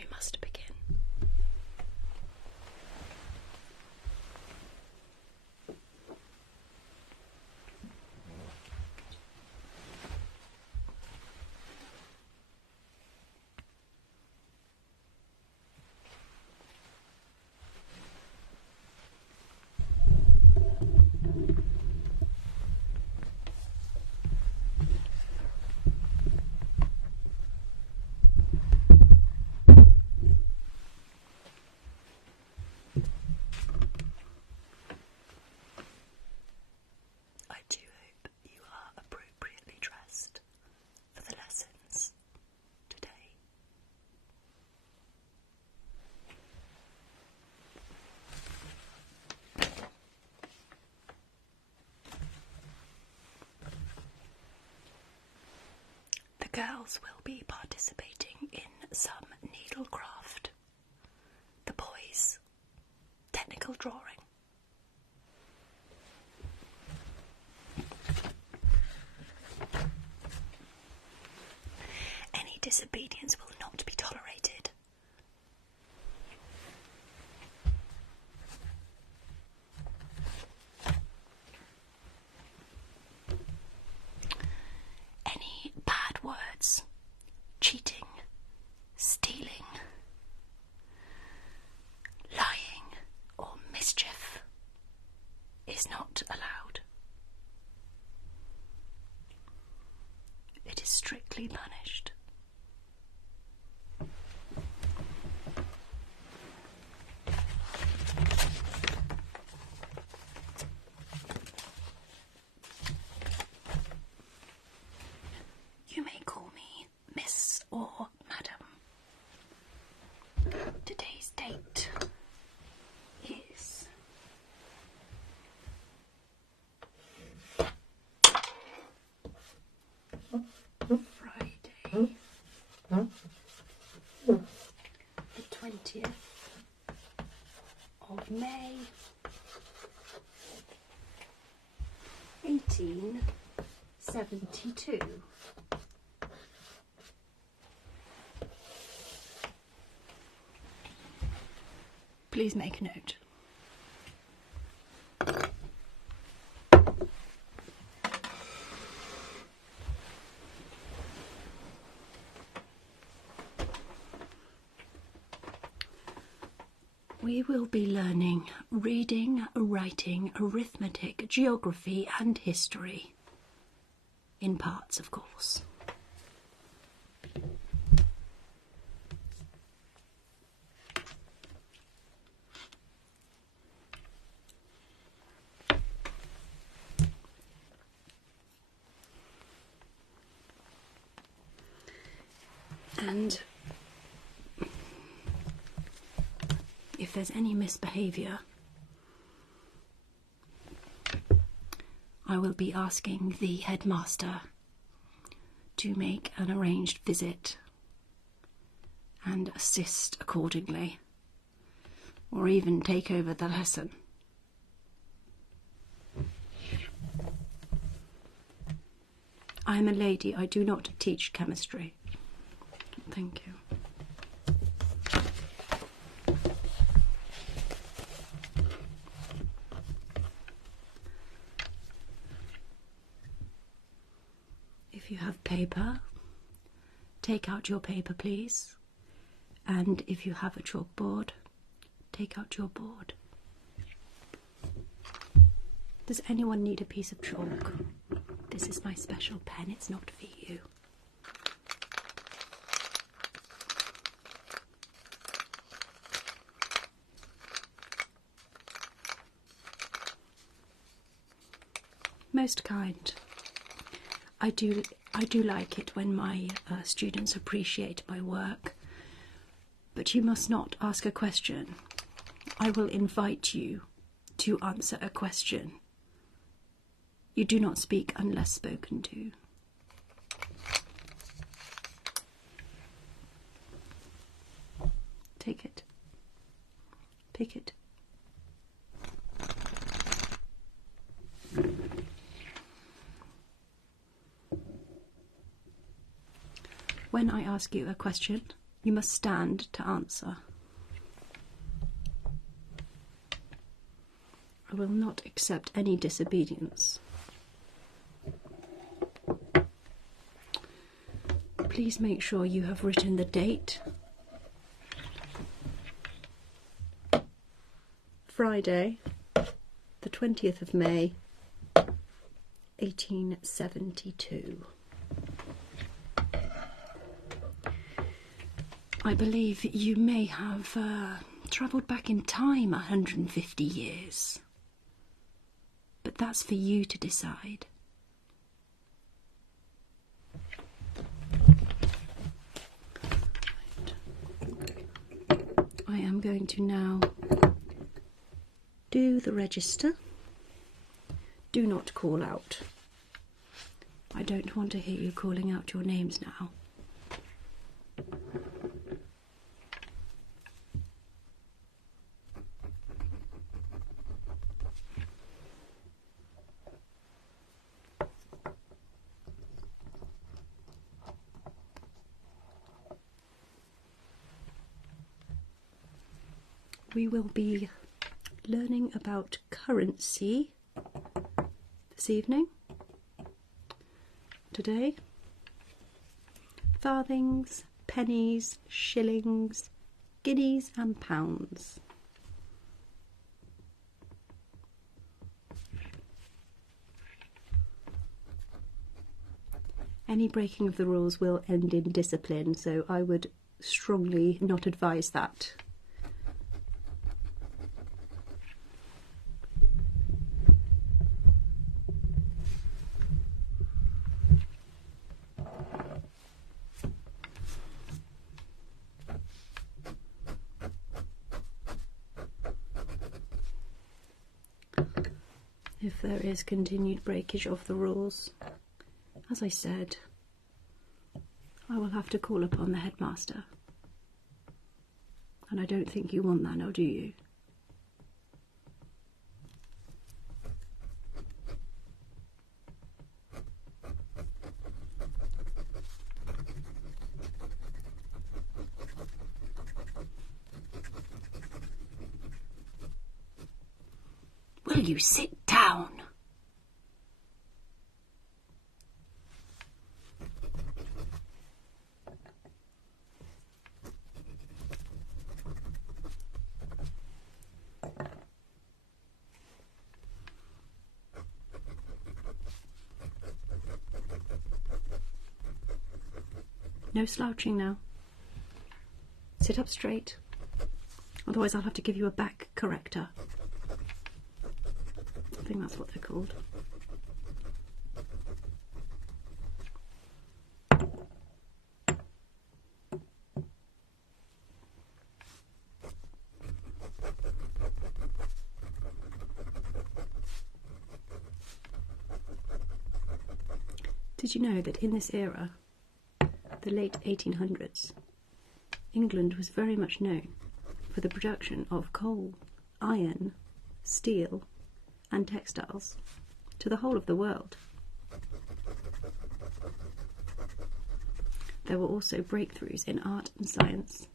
we must begin. Girls will be participating in some needlecraft. The boys, technical drawing. Any disobedience will not be tolerated. Words, cheating, stealing, lying, or mischief is not allowed. It is strictly punished. You may call me Miss or Madam. Today's date is Friday, the 20th of May, 1872. Please make a note. We will be learning reading, writing, arithmetic, geography and history. In parts, of course. And if there's any misbehaviour, I will be asking the headmaster to make an arranged visit and assist accordingly, or even take over the lesson. I am a lady, I do not teach chemistry. Thank you. If you have paper, take out your paper, please. And if you have a chalkboard, take out your board. Does anyone need a piece of chalk? This is my special pen, it's not for you. Most kind. I do like it when my students appreciate my work, but you must not ask a question. I will invite you to answer a question. You do not speak unless spoken to. Take it. Pick it. When I ask you a question, You must stand to answer. I will not accept any disobedience. Please make sure you have written the date. Friday, the 20th of May, 1872. I believe you may have travelled back in time 150 years. But that's for you to decide. I am going to now do the register. Do not call out. I don't want to hear you calling out your names now. We will be learning about currency this evening. Today, farthings, pennies, shillings, guineas and pounds. Any breaking of the rules will end in discipline, so I would strongly not advise that. If there is continued breakage of the rules, as I said, I will have to call upon the headmaster. And I don't think you want that now, do you? Will you sit down? No slouching now. Sit up straight. Otherwise I'll have to give you a back corrector. I think that's what they're called. Did you know that in this era, the late 1800s, England was very much known for the production of coal, iron, steel, and textiles to the whole of the world. There were also breakthroughs in art and science.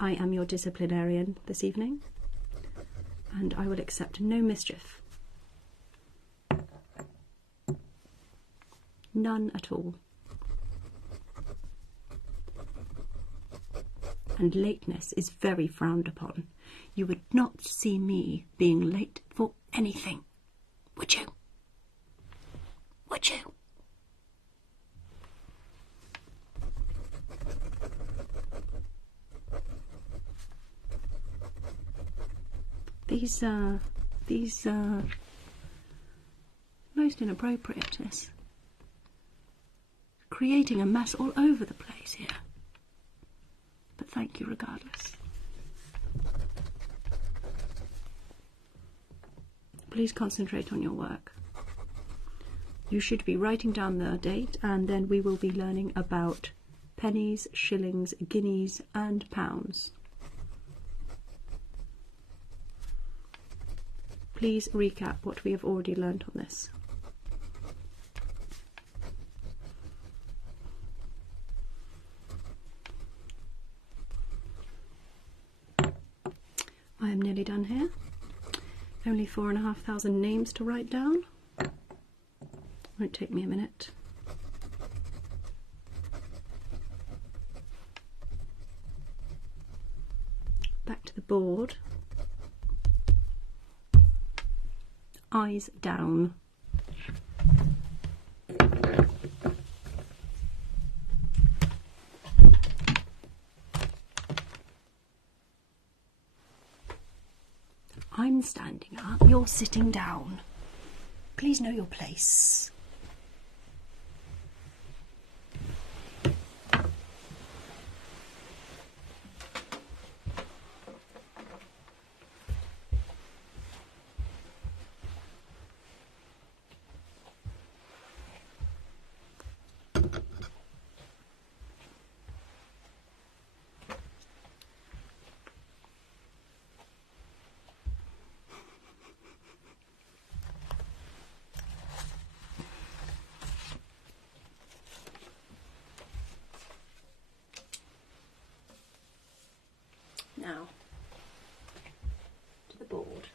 I am your disciplinarian this evening, and I will accept no mischief. None at all. And lateness is very frowned upon. You would not see me being late for anything, would you? Would you? These most inappropriateness. Creating a mess all over the place here. But thank you regardless. Please concentrate on your work. You should be writing down the date, and then we will be learning about pennies, shillings, guineas and pounds. Please recap what we have already learnt on this. I am nearly done here. Only 4,500 names to write down. Won't take me a minute. Back to the board. Eyes down. I'm standing up, you're sitting down. Please know your place. Now, to the board.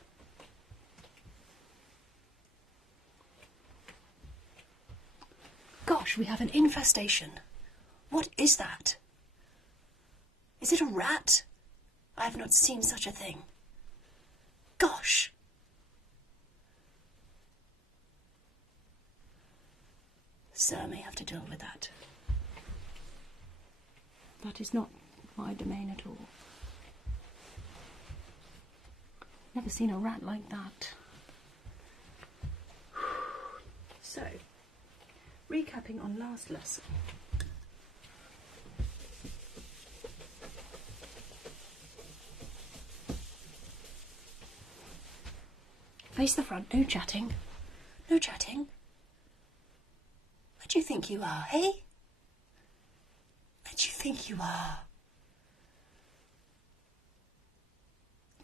Gosh, we have an infestation. What is that? Is it a rat? I have not seen such a thing. Gosh! Sir may have to deal with that. That is not my domain at all. Never seen a rat like that. So, recapping on last lesson. Face the front, no chatting. No chatting. Where do you think you are, hey? Where do you think you are?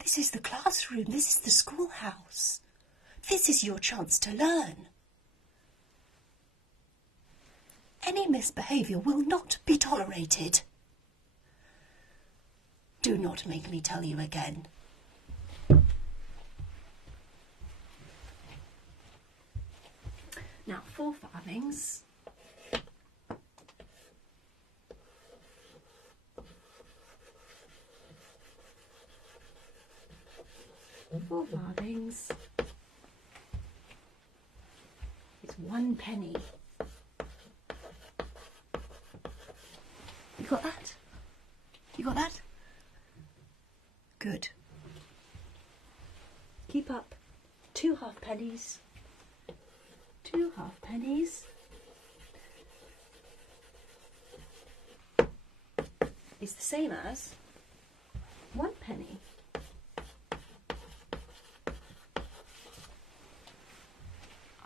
This is the classroom, this is the schoolhouse. This is your chance to learn. Any misbehaviour will not be tolerated. Do not make me tell you again. Now, 4 farthings. Four farthings. It's 1 penny. You got that? You got that? Good. Keep up. 2 halfpennies. 2 halfpennies. Is the same as 1 penny.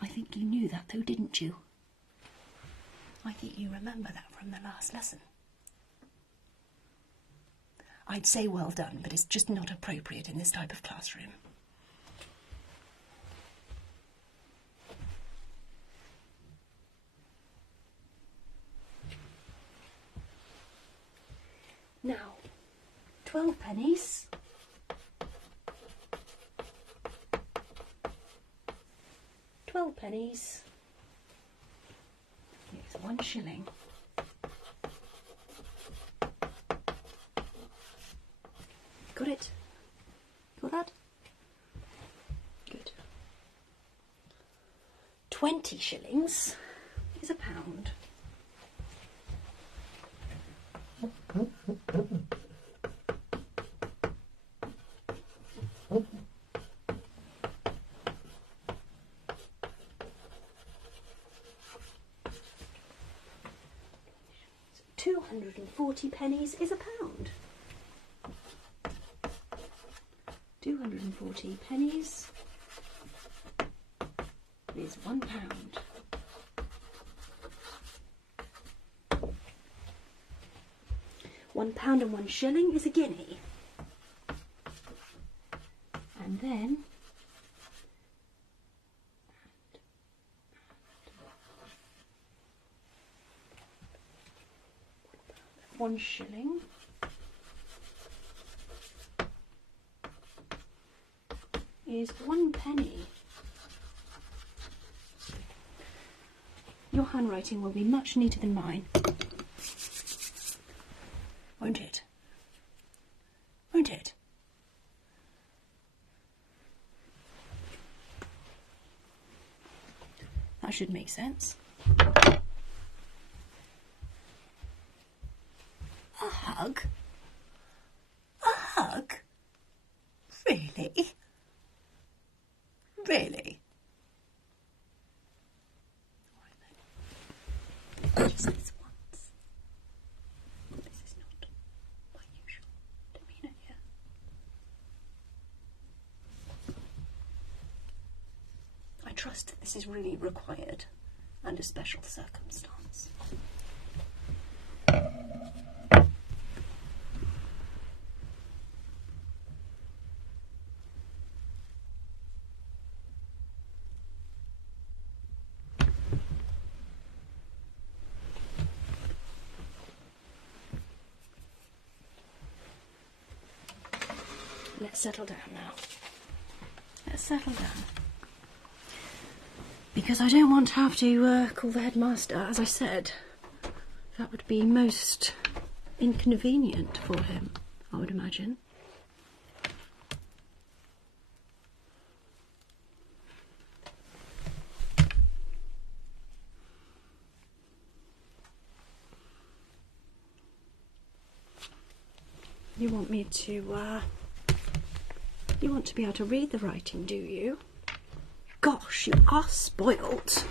I think you knew that though, didn't you? I think you remember that from the last lesson. I'd say well done, but it's just not appropriate in this type of classroom. Now, 12 pennies. 12 pennies. Here's 1 shilling. Got it? Got that? Good. 20 shillings is a pound. So 240 pennies is a pound. 240 pennies is 1 pound. £1 and 1 shilling is a guinea. And then 1 shilling is 1 penny. Your handwriting will be much neater than mine. Won't it? Won't it? That should make sense. A hug? A hug? Really? Really? Just this once. This is not my usual demeanour here. I trust that this is really required under special circumstance. Let's settle down now. Let's settle down. Because I don't want to have to call the headmaster, as I said. That would be most inconvenient for him, I would imagine. You want me to, you want to be able to read the writing, do you? Gosh, you are spoilt.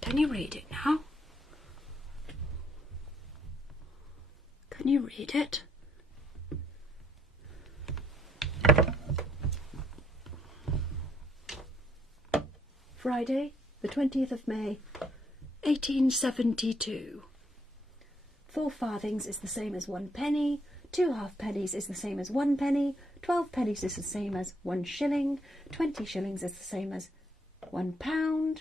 Can you read it now? Can you read it? Friday, the 20th of May, 1872. 4 farthings is the same as 1 penny, 2 halfpennies is the same as 1 penny, 12 pennies is the same as 1 shilling, 20 shillings is the same as £1.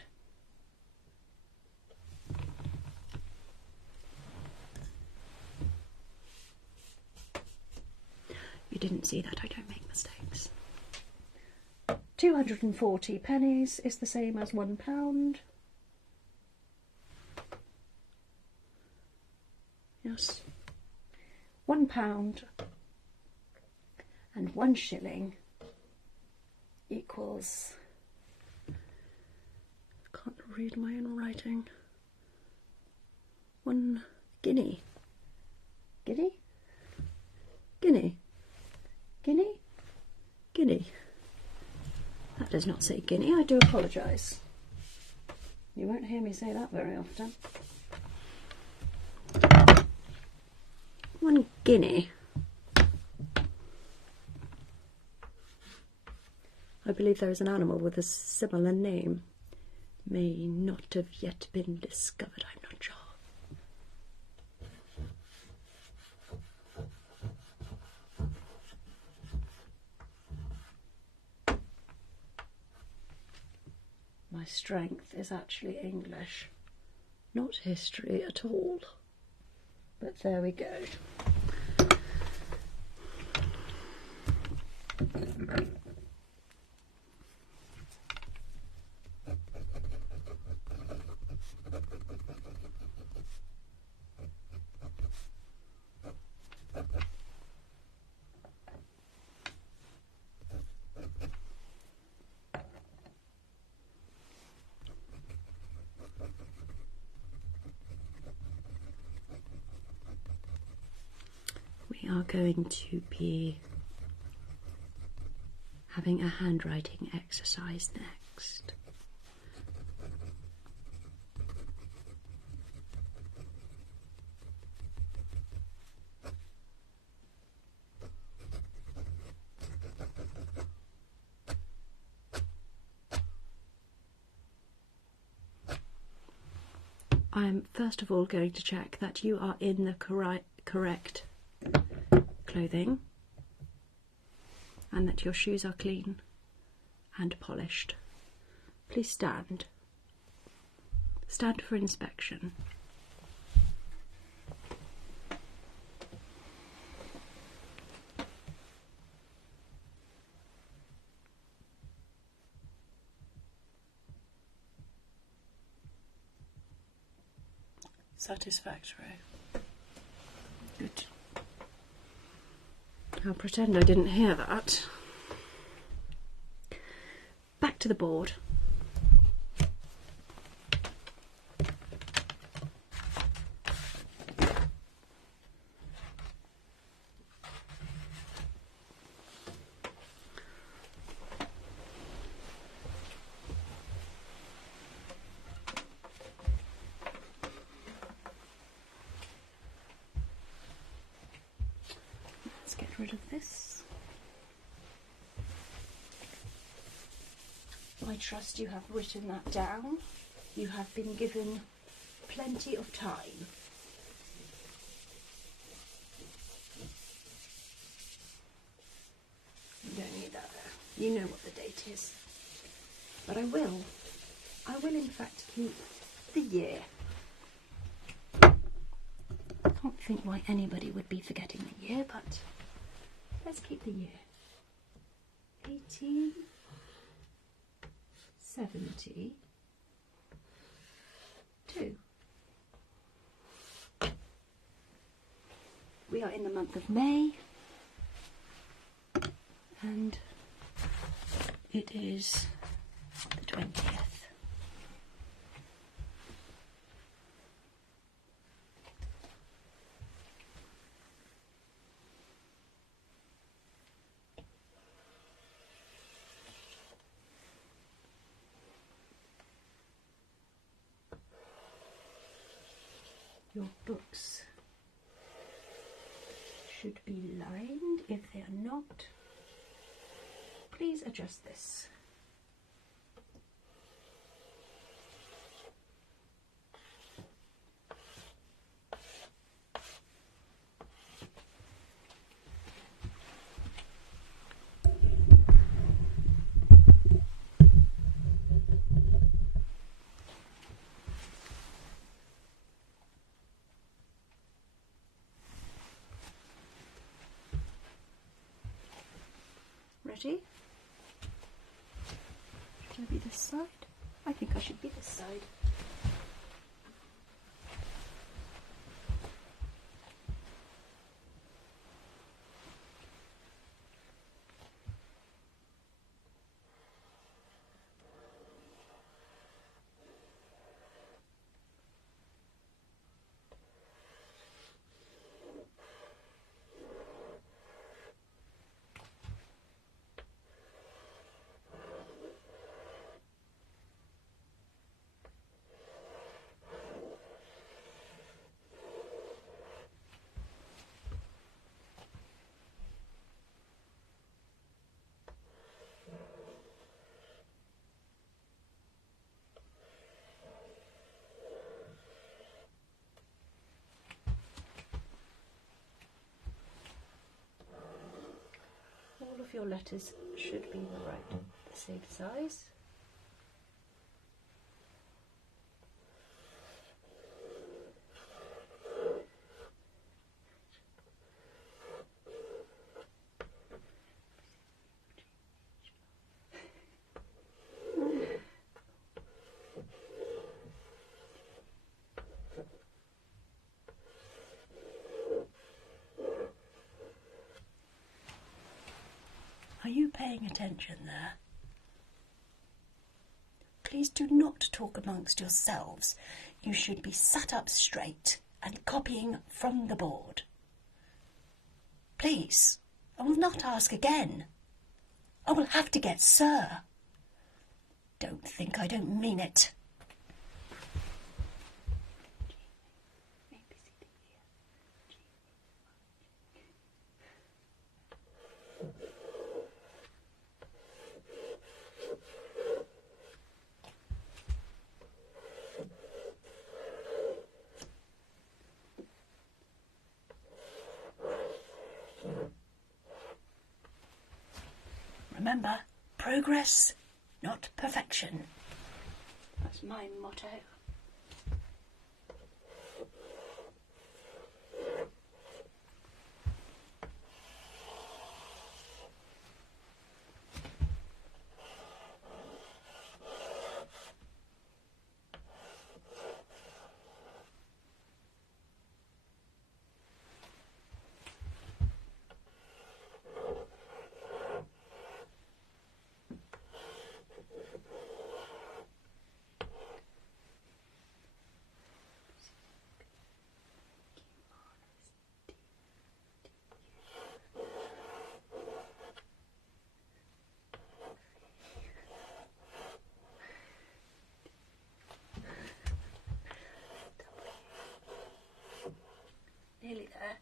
You didn't see that, I don't make mistakes. 240 pennies is the same as £1. Yes. £1 and 1 shilling equals, can't read my own writing, 1 guinea. Guinea? Guinea. Guinea? Guinea. That does not say guinea, I do apologise. You won't hear me say that very often. 1 guinea. I believe there is an animal with a similar name. May not have yet been discovered, I'm not sure. My strength is actually English, not history at all. But there we go. We are going to be having a handwriting exercise next. I'm first of all going to check that you are in the correct clothing and that your shoes are clean and polished. Please stand. Stand for inspection. Satisfactory. Good. I'll pretend I didn't hear that. Back to the board. Let's get rid of this. I trust you have written that down. You have been given plenty of time. You don't need that there. You know what the date is. But I will in fact keep the year. I can't think why anybody would be forgetting the year, but let's keep the year. 1872. We are in the month of May, and it is the 20th. Your books should be lined. If they are not, please adjust this. Ready? Should I be this side? I think I should be this side. All of your letters should be the same size. Are you paying attention there? Please do not talk amongst yourselves. You should be sat up straight and copying from the board. Please, I will not ask again. I will have to get Sir. Don't think I don't mean it. Remember, progress, not perfection. That's my motto. Nearly there.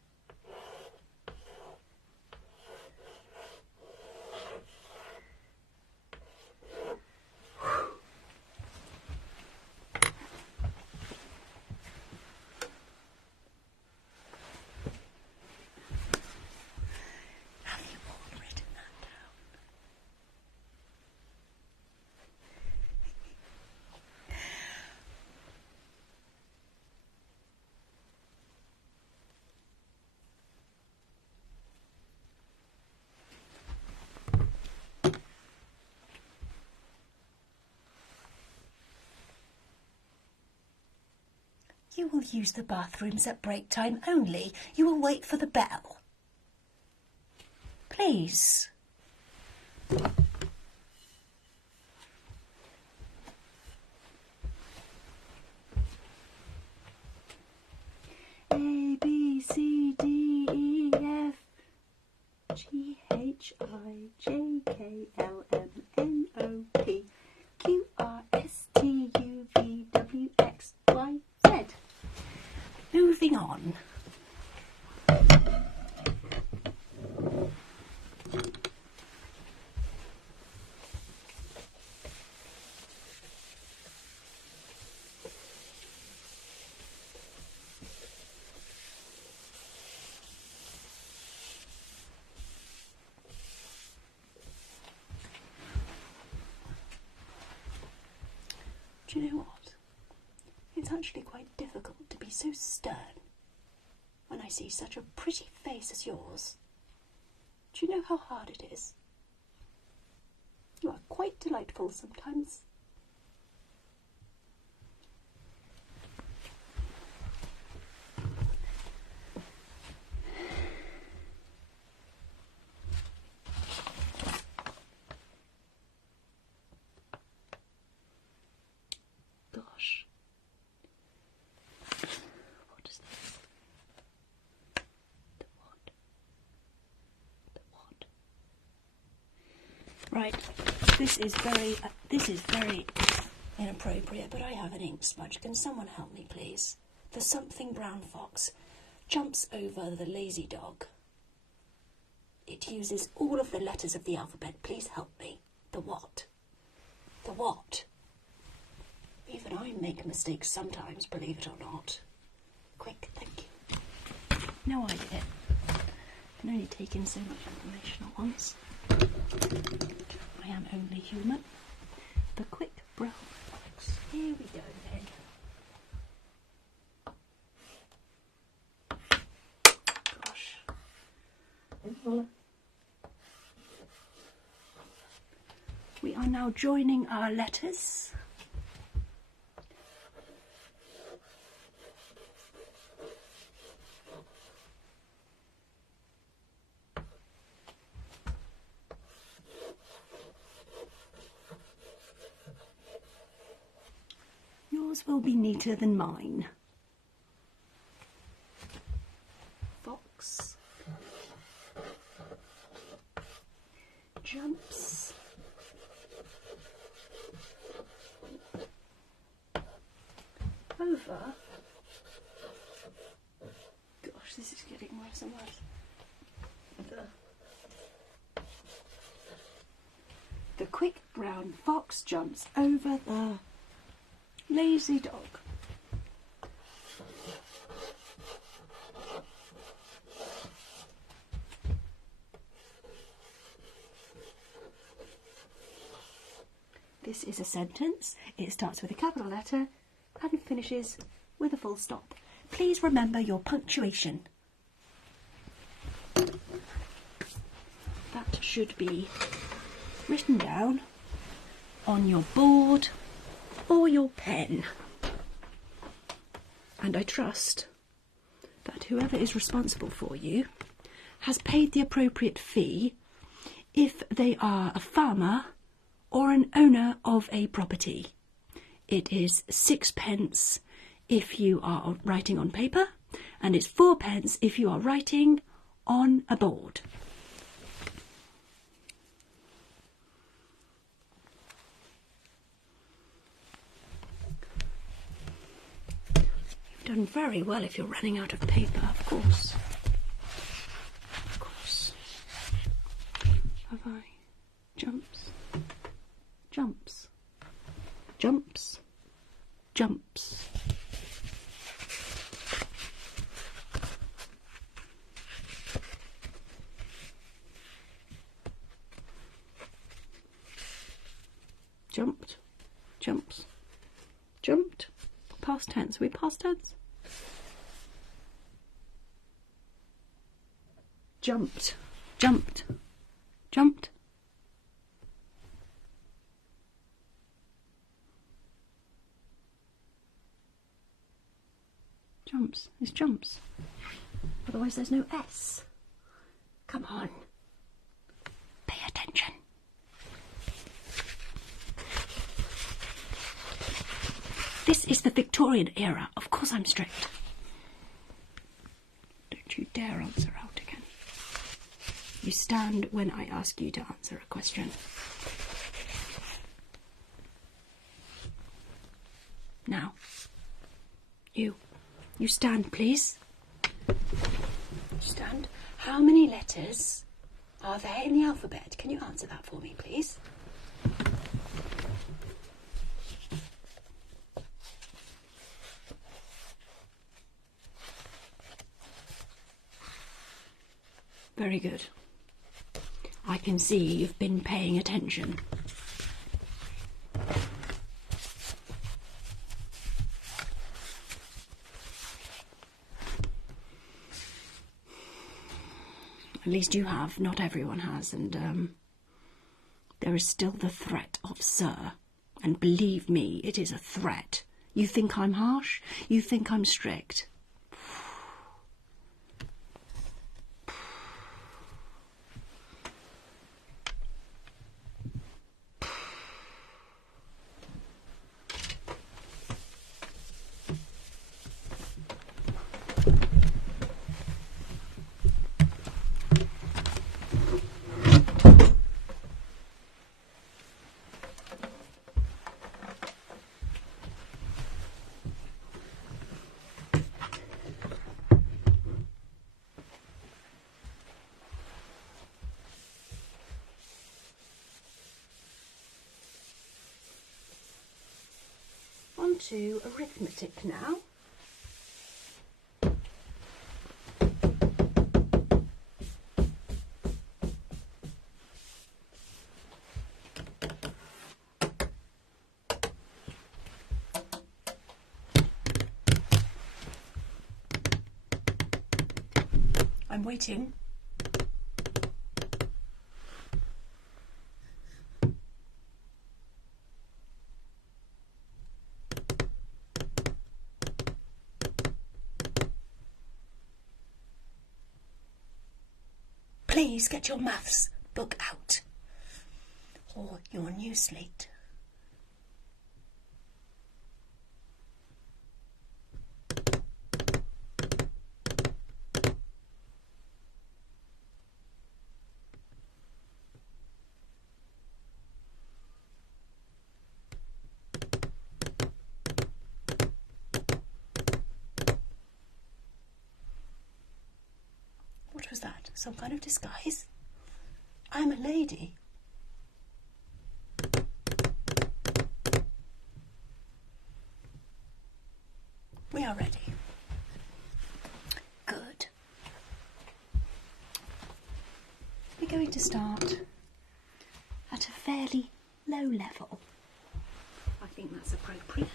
Have you all written that down? You will use the bathrooms at break time only. You will wait for the bell. Please. A, B, C, D, E, F, G, H, I, J, K, L, M, N, O, P, Q, R, S, T, U, V, W, X, Y, Z. Moving on. Do you know what? It's actually quite difficult to be so stern when I see such a pretty face as yours. Do you know how hard it is? You are quite delightful sometimes. Gosh. What is this? The what? The what? Right. This is very inappropriate, but I have an ink smudge. Can someone help me, please? The something brown fox jumps over the lazy dog. It uses all of the letters of the alphabet. Please help me. The what? The what? Even I make mistakes sometimes, believe it or not. Quick, thank you. No idea. I can only take in so much information at once. I am only human. The quick brown fox. Here we go then. Gosh. We are now joining our letters. Yours will be neater than mine. Fox jumps over. Gosh, this is getting worse and worse. The quick brown fox jumps over the lazy dog. This is a sentence. It starts with a capital letter and it finishes with a full stop. Please remember your punctuation. That should be written down on your board or your pen. And I trust that whoever is responsible for you has paid the appropriate fee if they are a farmer or an owner of a property. It is 6p if you are writing on paper, and it's 4p if you are writing on a board. You've done very well if you're running out of paper, of course. Of course. Have I? Jumps. Jumps. Jumps. Jumps. Jumped. Jumps. Jumped. Past tense. Are we past tense? Jumped. Jumped. Jumped. Jumps is jumps. Otherwise there's no S. Come on. Pay attention. This is the Victorian era. Of course I'm strict. Don't you dare answer out again. You stand when I ask you to answer a question. Now, you stand, please. Stand. How many letters are there in the alphabet? Can you answer that for me, please? Very good. I can see you've been paying attention. At least you have. Not everyone has, and there is still the threat of sir. And believe me, it is a threat. You think I'm harsh? You think I'm strict? On to arithmetic now. I'm waiting. Please get your maths book out, or your new slate. What was that? Some kind of disguise? I'm a lady. We are ready. Good. We're going to start at a fairly low level. think that's appropriate.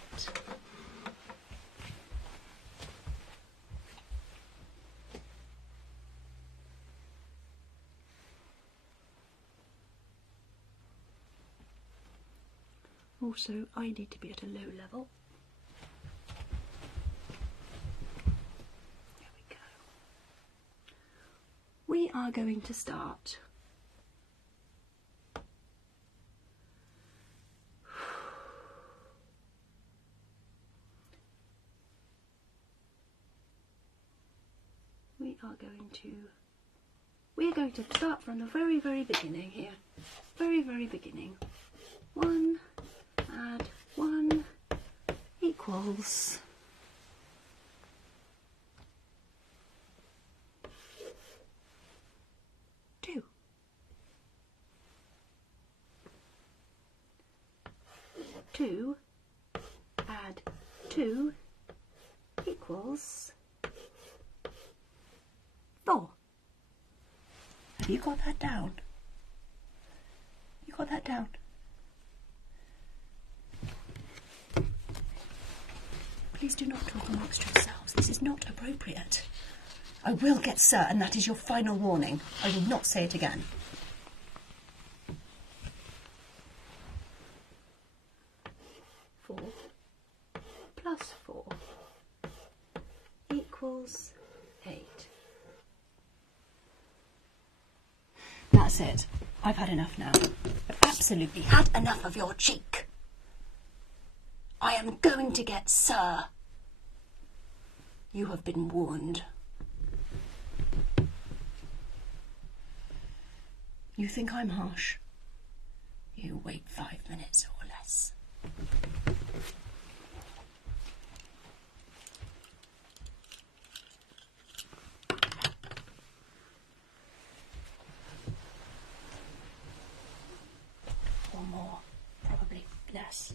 Also, I need to be at a low level. There we go. We are going to start. We are going to start from the very, very beginning here. Very, very beginning. 1 add 1 equals 2. 2 add 2 equals 4. Have you got that down? You got that down? Please do not talk amongst yourselves. This is not appropriate. I will get Sir, and that is your final warning. I will not say it again. Four plus 4 equals 8. That's it. I've had enough now. I've absolutely had enough of your cheek. I am going to get Sir. You have been warned. You think I'm harsh? You wait 5 minutes or less. Or more, probably less.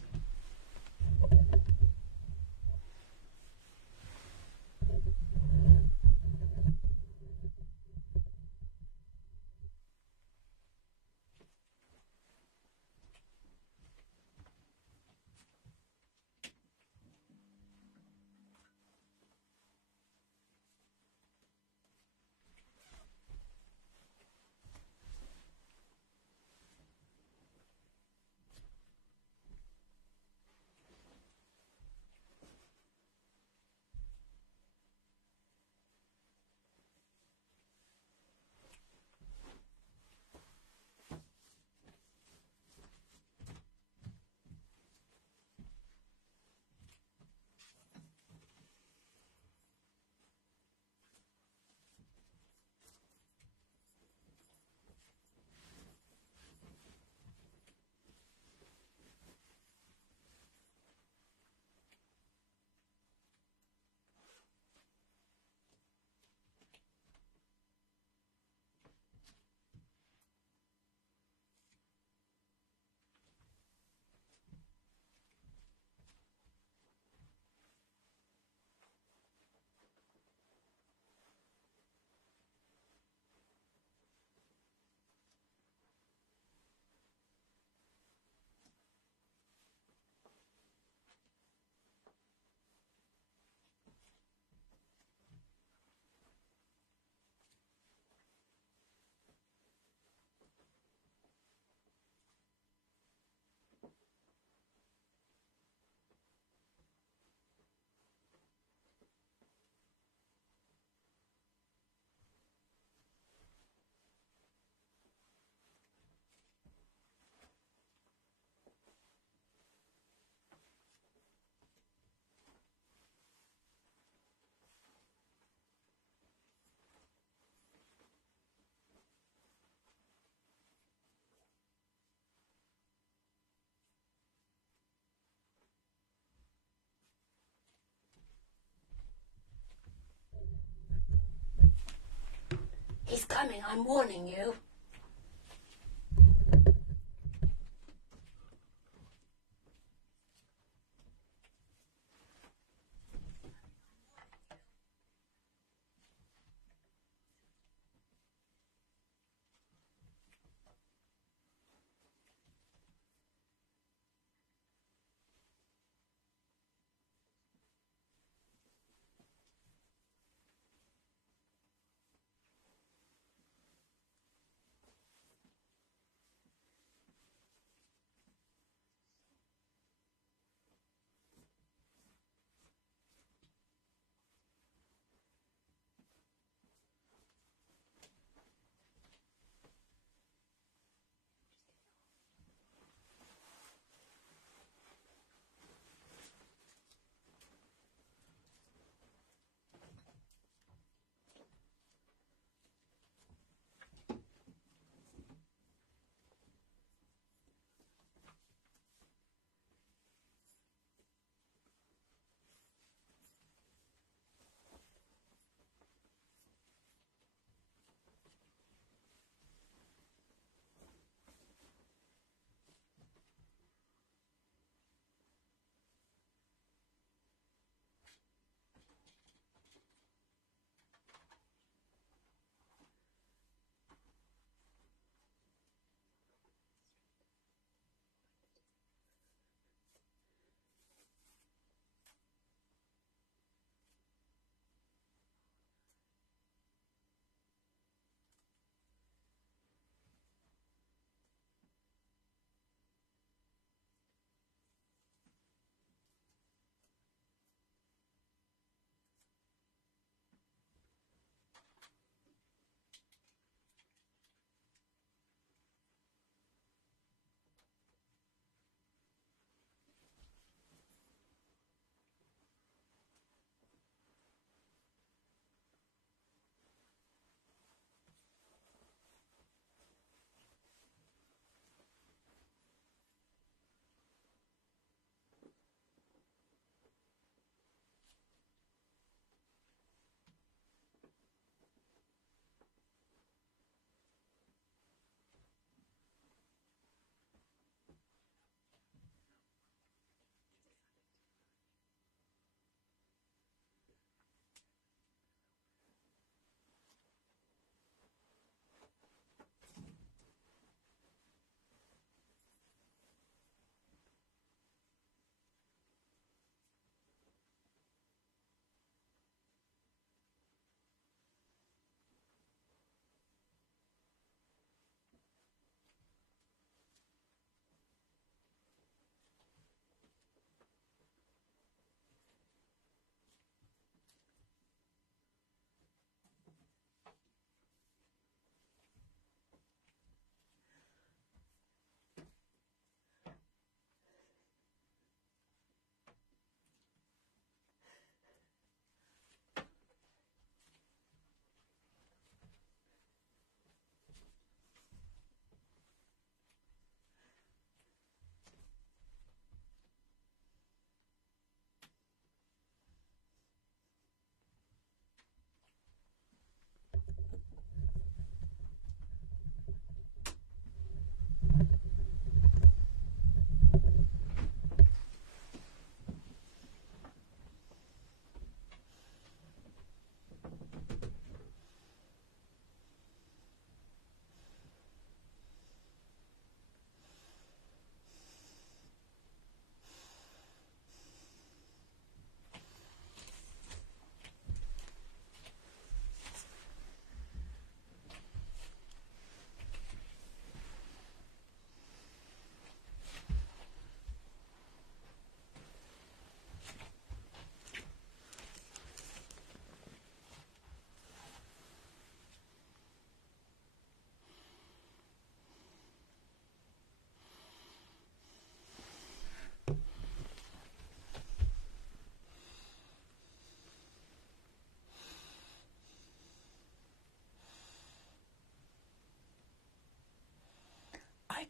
He's coming, I'm warning you.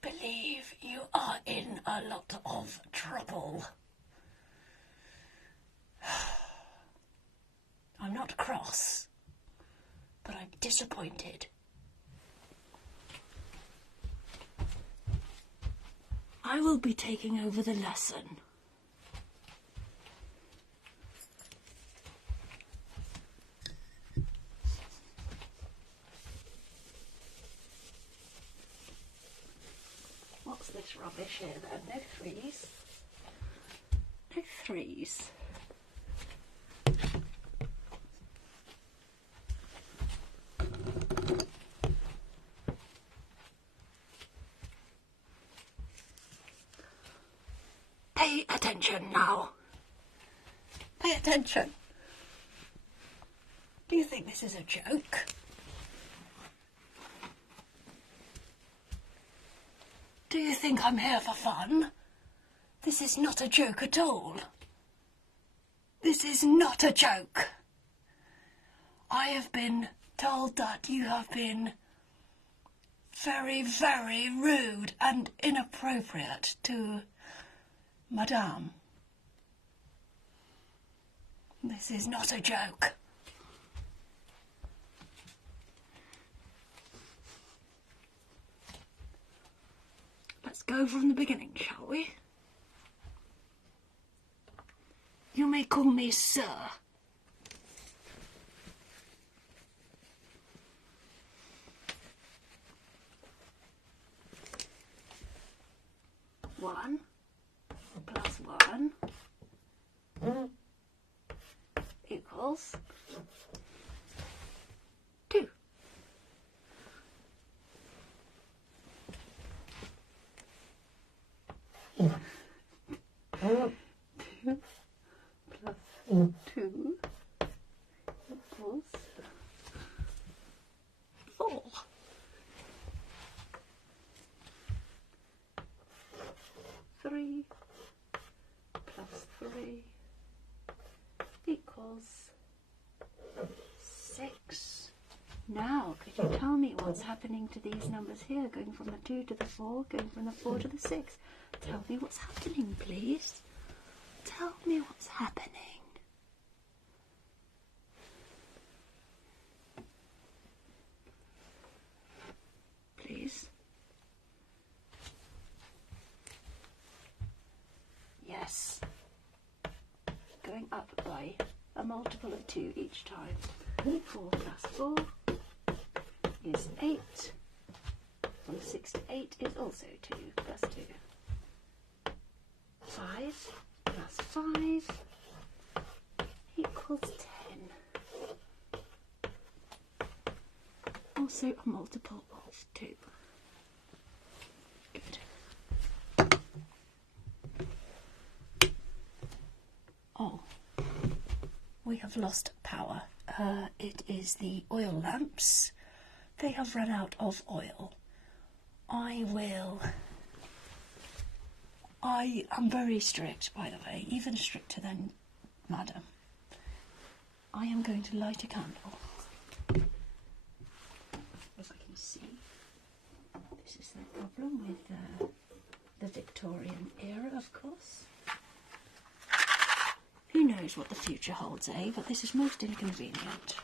believe you are in a lot of trouble. I'm not cross, but I'm disappointed. I will be taking over the lesson. What's this rubbish here then? No threes. No threes. Pay attention now. Pay attention. Do you think this is a joke? Do you think I'm here for fun? This is not a joke at all. This is not a joke. I have been told that you have been very, very rude and inappropriate to Madame. This is not a joke. Let's go from the beginning, shall we? You may call me Sir. One plus one equals 2. Two plus 2 equals 4. 3 plus 3 equals 6. Now, could you tell me what's happening to these numbers here, going from the 2 to the 4, going from the 4 to the 6? Tell me what's happening, please. Tell me what's happening. Please. Yes. Going up by a multiple of 2 each time. 4 plus 4 is 8. From 6 to 8 is also 2 plus 2. 5 plus 5 equals 10. Also a multiple of 2. Good. Oh, we have lost power. It is the oil lamps. They have run out of oil. I am very strict, by the way, even stricter than Madam. I am going to light a candle. As I can see, this is the problem with the Victorian era, of course. Who knows what the future holds, eh? But this is most inconvenient.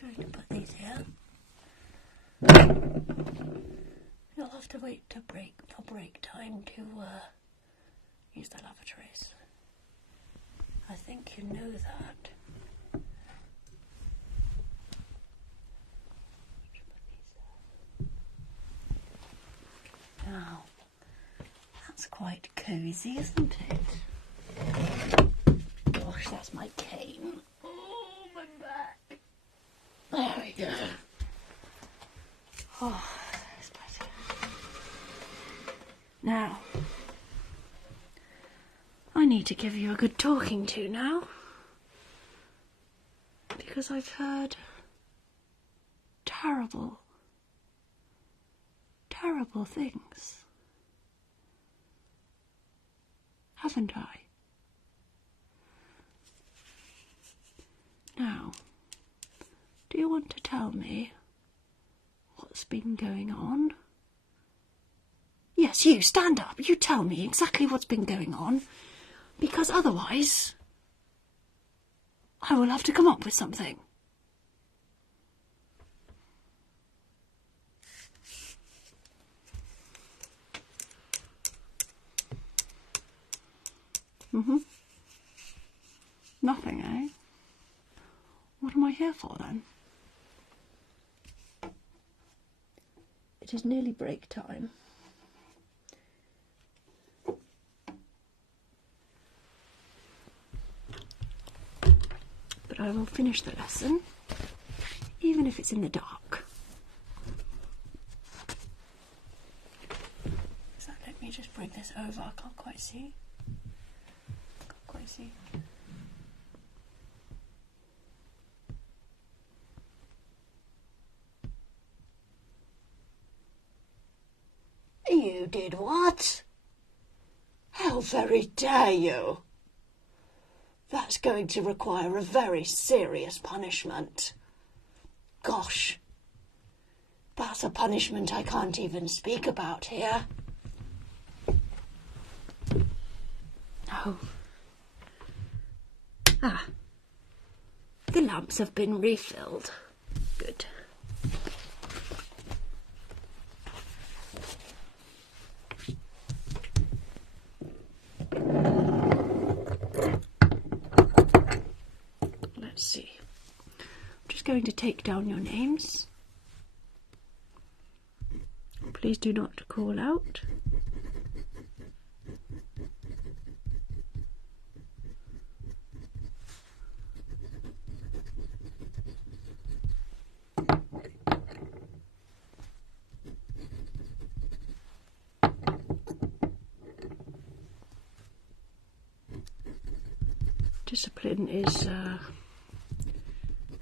Going to put these here. You'll have to wait for break time to use the lavatories. I think you know that. quite cosy, isn't it? Gosh, that's my cane. Oh, my back. There we go. Oh, that's better. Now, I need to give you a good talking to now. Because I've heard terrible, terrible things. Haven't I? Now, do you want to tell me what's been going on? Yes, you, stand up. You tell me exactly what's been going on, because otherwise I will have to come up with something. Nothing, eh? What am I here for, then? It is nearly break time. But I will finish the lesson, even if it's in the dark. So let me just bring this over. I can't quite see. You did what? How very dare you? That's going to require a very serious punishment. Gosh, that's a punishment I can't even speak about here. Oh. Ah. The lamps have been refilled. Good. Let's see. I'm just going to take down your names. Please do not call out. Discipline is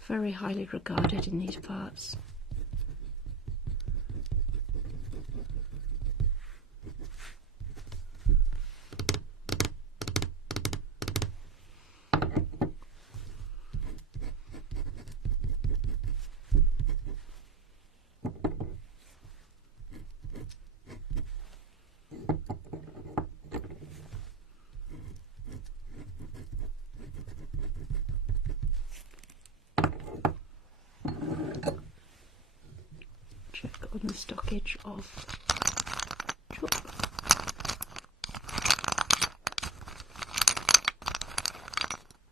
very highly regarded in these parts. Check on the stockage of chalk.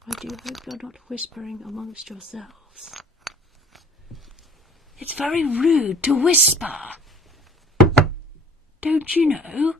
I do hope you're not whispering amongst yourselves. It's very rude to whisper. Don't you know?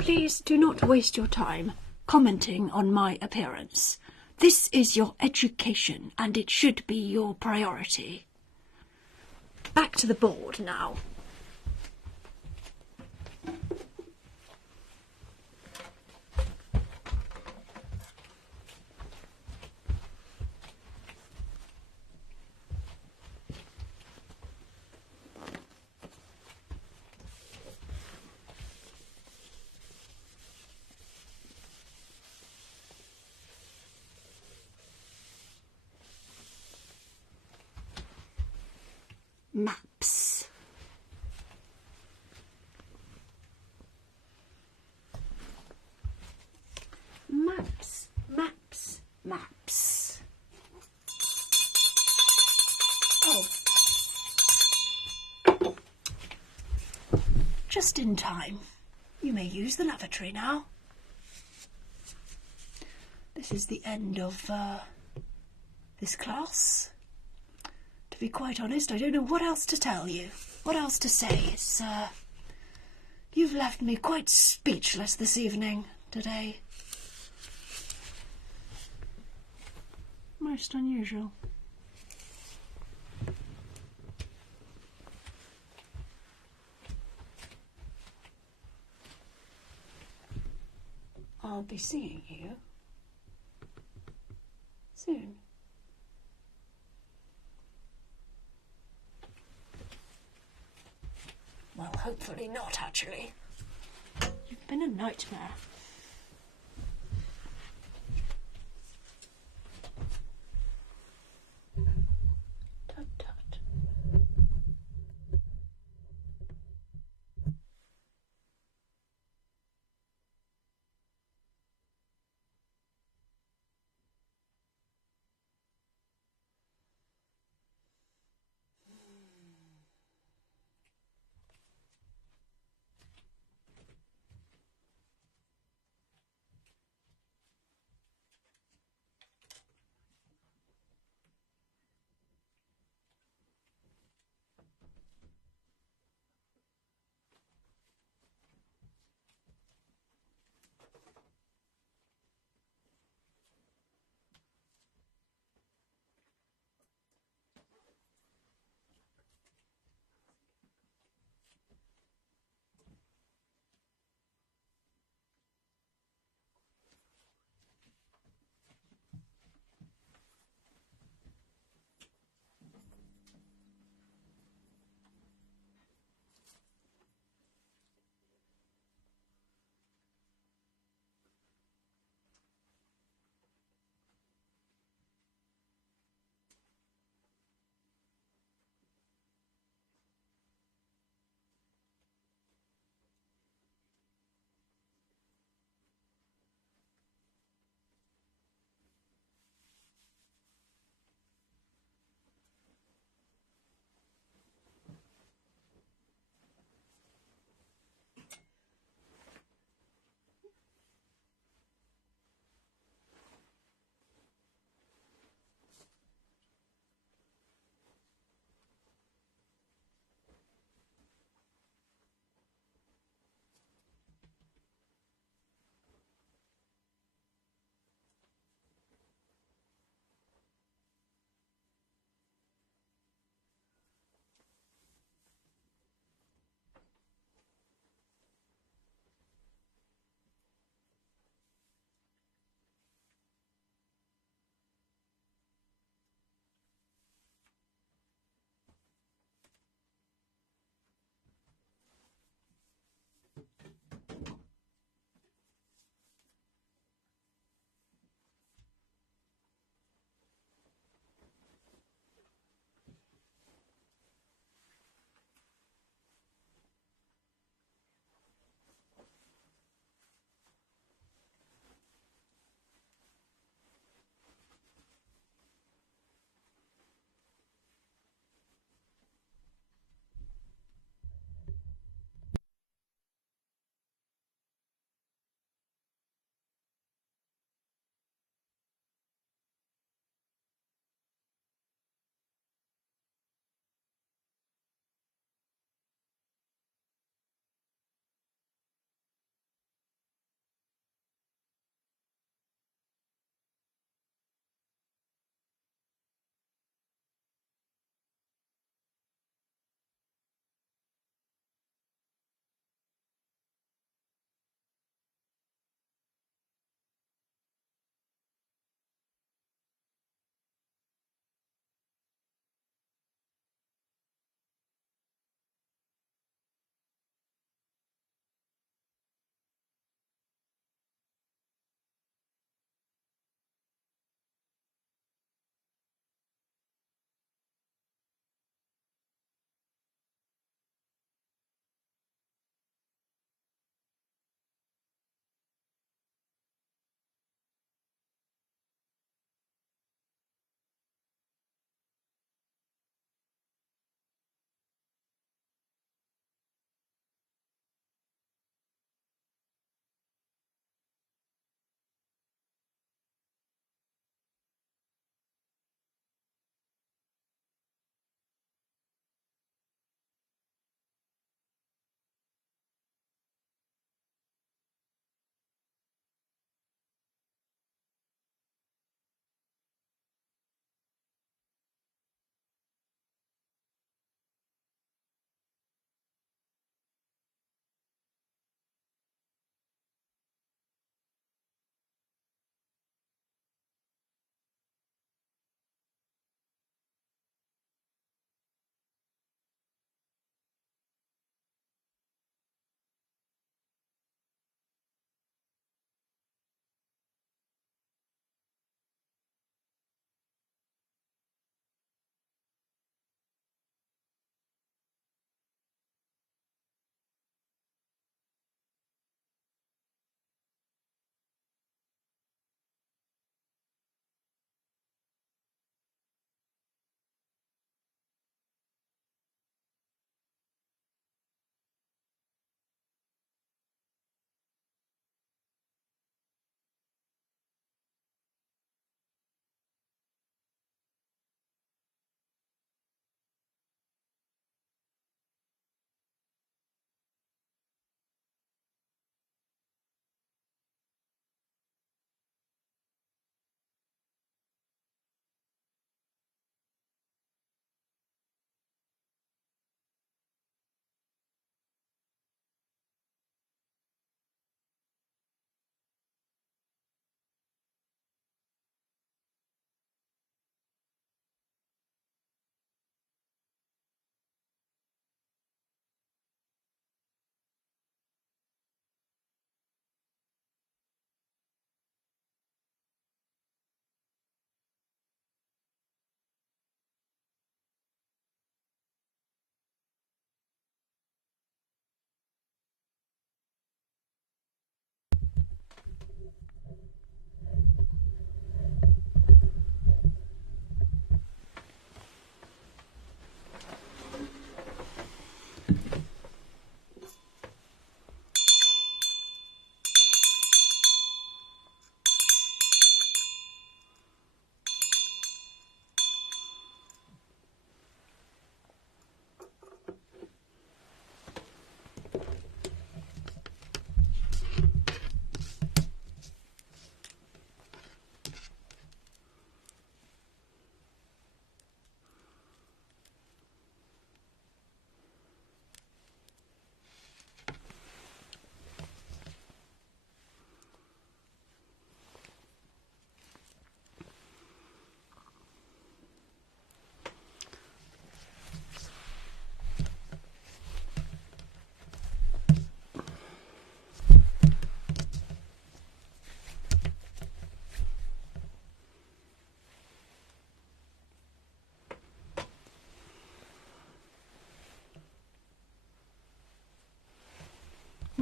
Please do not waste your time commenting on my appearance. This is your education, and it should be your priority. Back to the board now. Maps. Maps. just in time. You may use the lavatory now. This is the end of this class. To be quite honest, I don't know what else to tell you. What else to say? It's, you've left me quite speechless this evening, today. Most unusual. I'll be seeing you soon. Well, hopefully not, actually. You've been a nightmare. Tut tut.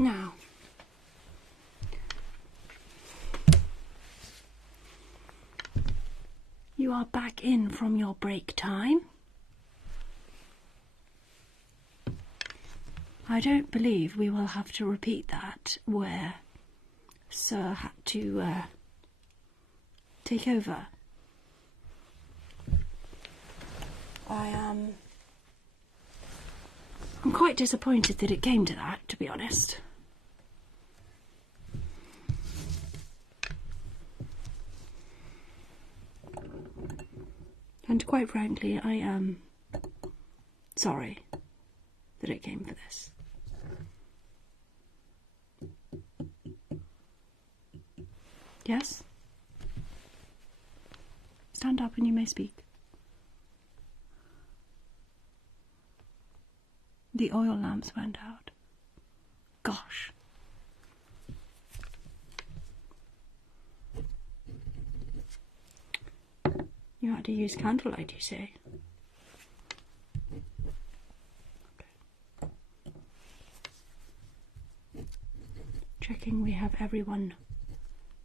Now, you are back in from your break time. I don't believe we will have to repeat that where Sir had to take over. I'm quite disappointed that it came to that, to be honest. And quite frankly, I am sorry that it came for this. Yes? Stand up and you may speak. The oil lamps went out. Gosh. You had to use candlelight, you say? Okay. Checking we have everyone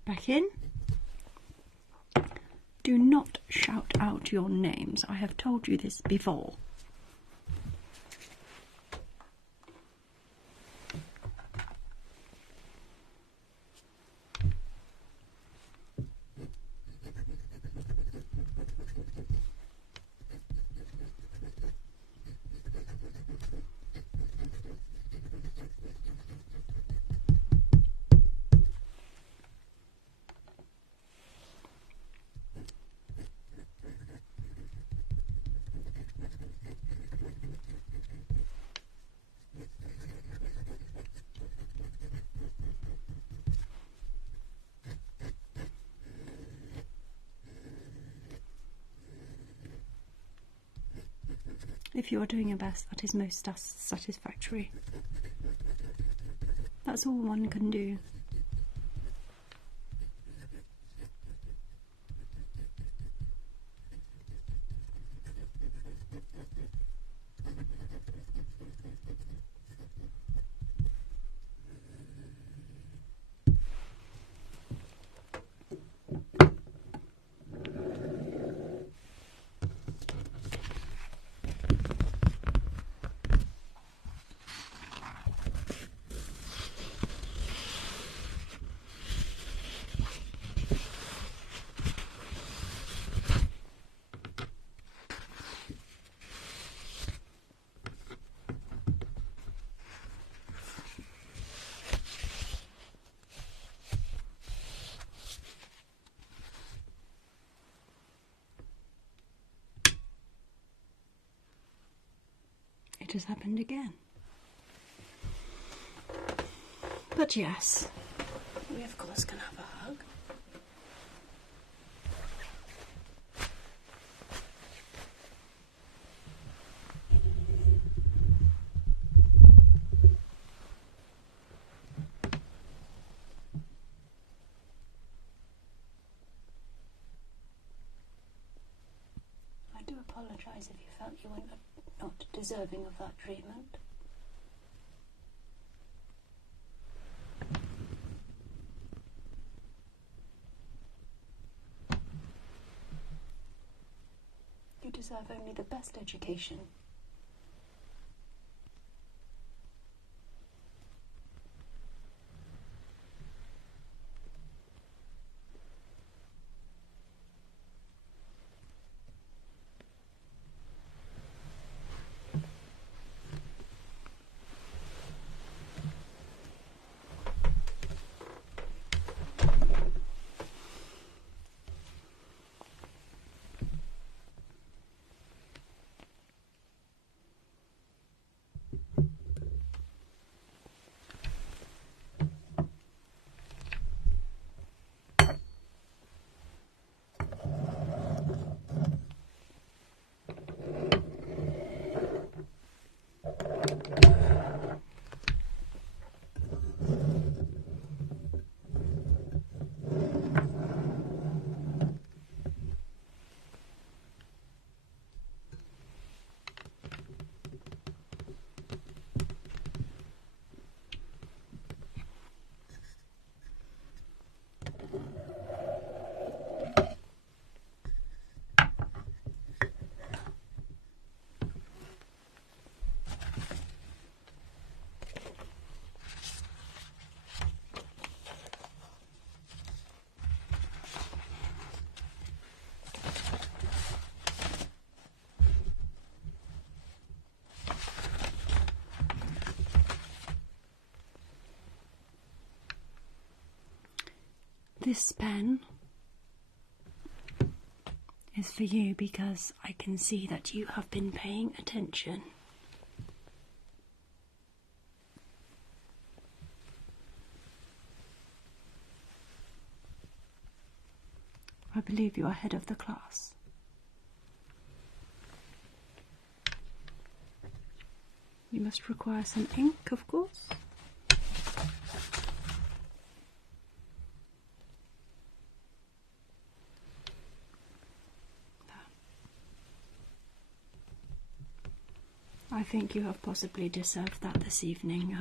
back in. Do not shout out your names. I have told you this before. If you are doing your best, that is most satisfactory. That's all one can do. It has happened again. But yes, we of course can have a hug. I do apologise if you felt you were not deserving of that treatment. You deserve only the best education. This pen is for you because I can see that you have been paying attention. I believe you are head of the class. You must require some ink, of course. I think you have possibly deserved that this evening.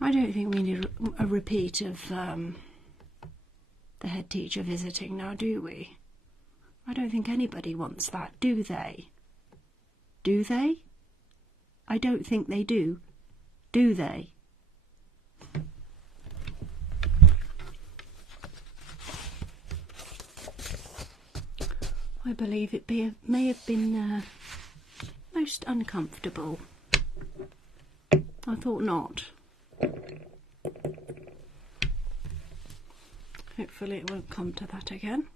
I don't think we need a repeat of the head teacher visiting now, do we? I don't think anybody wants that, do they? Do they? I don't think they do. Do they? I believe it may have been most uncomfortable. I thought not. Hopefully it won't come to that again.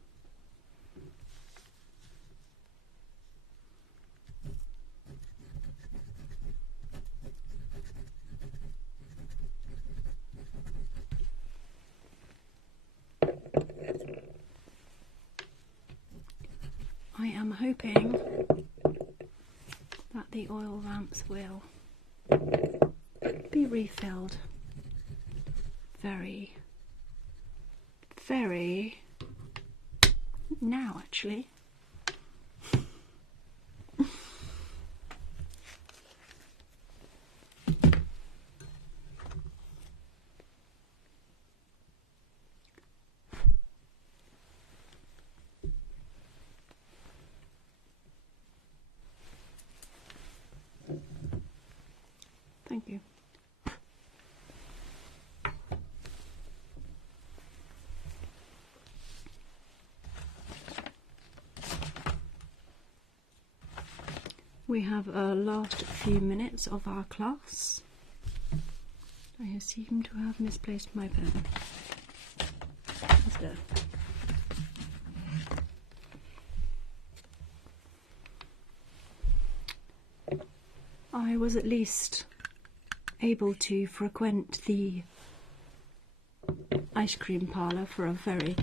I am hoping that the oil lamps will be refilled very now, actually. Thank you. We have a last few minutes of our class. I seem to have misplaced my pen. What's there? I was at least able to frequent the ice cream parlour for a very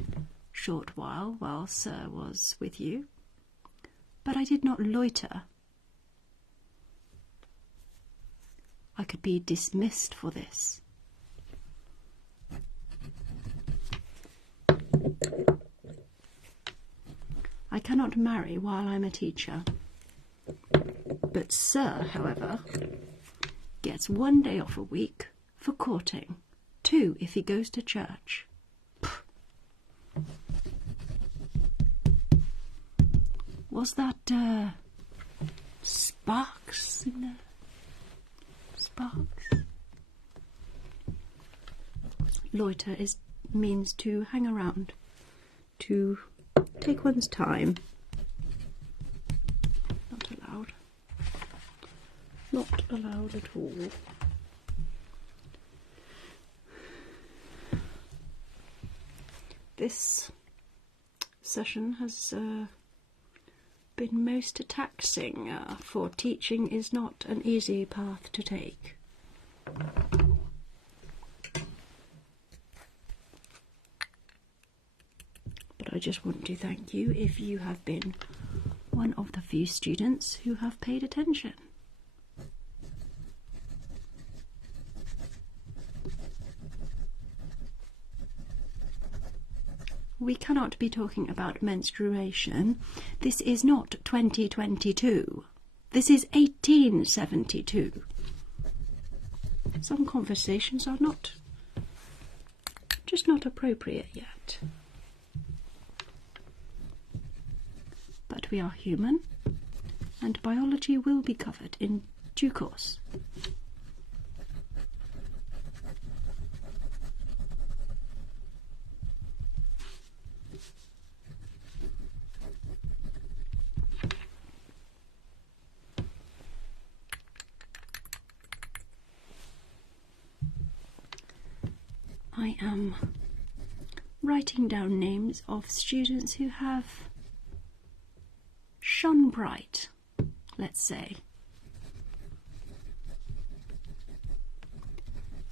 short while Sir was with you, but I did not loiter. I could be dismissed for this. I cannot marry while I'm a teacher. But Sir, however, gets 1 day off a week for courting, 2 if he goes to church. Was that sparks in there? Sparks? Loiter means to hang around, to take one's time. Not allowed. Not allowed at all. This session has been most taxing, for teaching is not an easy path to take. But I just want to thank you if you have been one of the few students who have paid attention. We cannot be talking about menstruation. This is not 2022. This is 1872. Some conversations are just not appropriate yet. But we are human, and biology will be covered in due course. I am writing down names of students who have shone bright, let's say.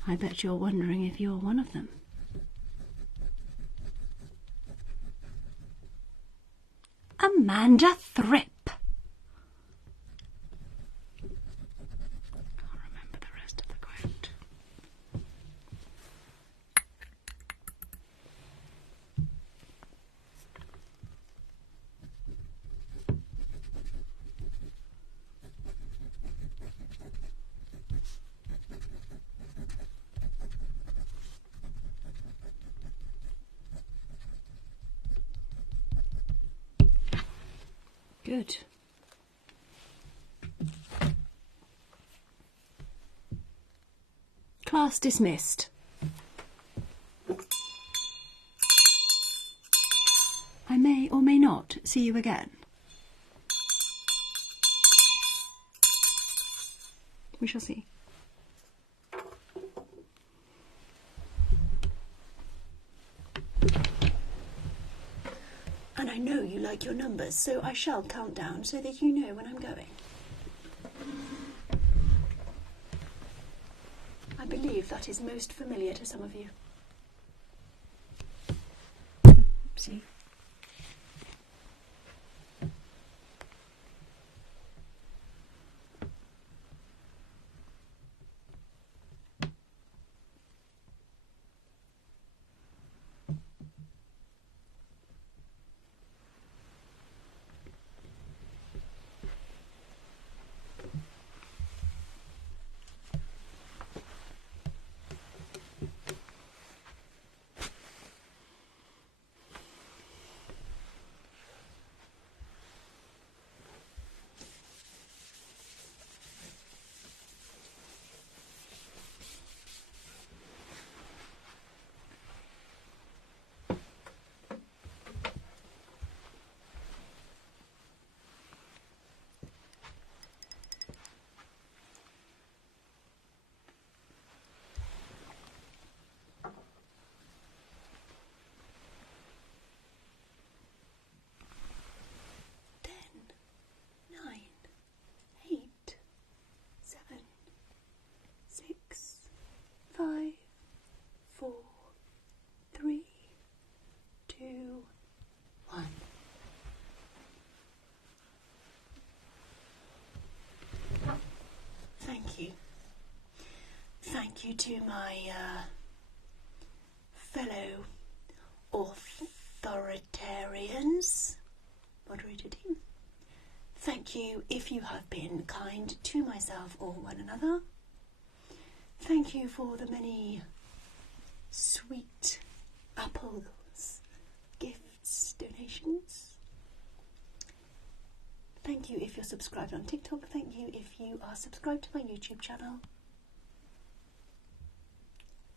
I bet you're wondering if you're one of them. Amanda Thrip. Can't remember the rest of the quote. Good. Class dismissed. I may or may not see you again. We shall see. And I know you like your numbers, so I shall count down so that you know when I'm going. I believe that is most familiar to some of you. Oopsie. Thank you to my fellow authoritarians, moderator team. Thank you if you have been kind to myself or one another. Thank you for the many sweet apples, gifts, donations. Thank you if you're subscribed on TikTok. Thank you if you are subscribed to my YouTube channel.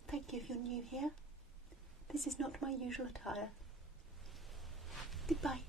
Thank you if you're new here. This is not my usual attire. Goodbye.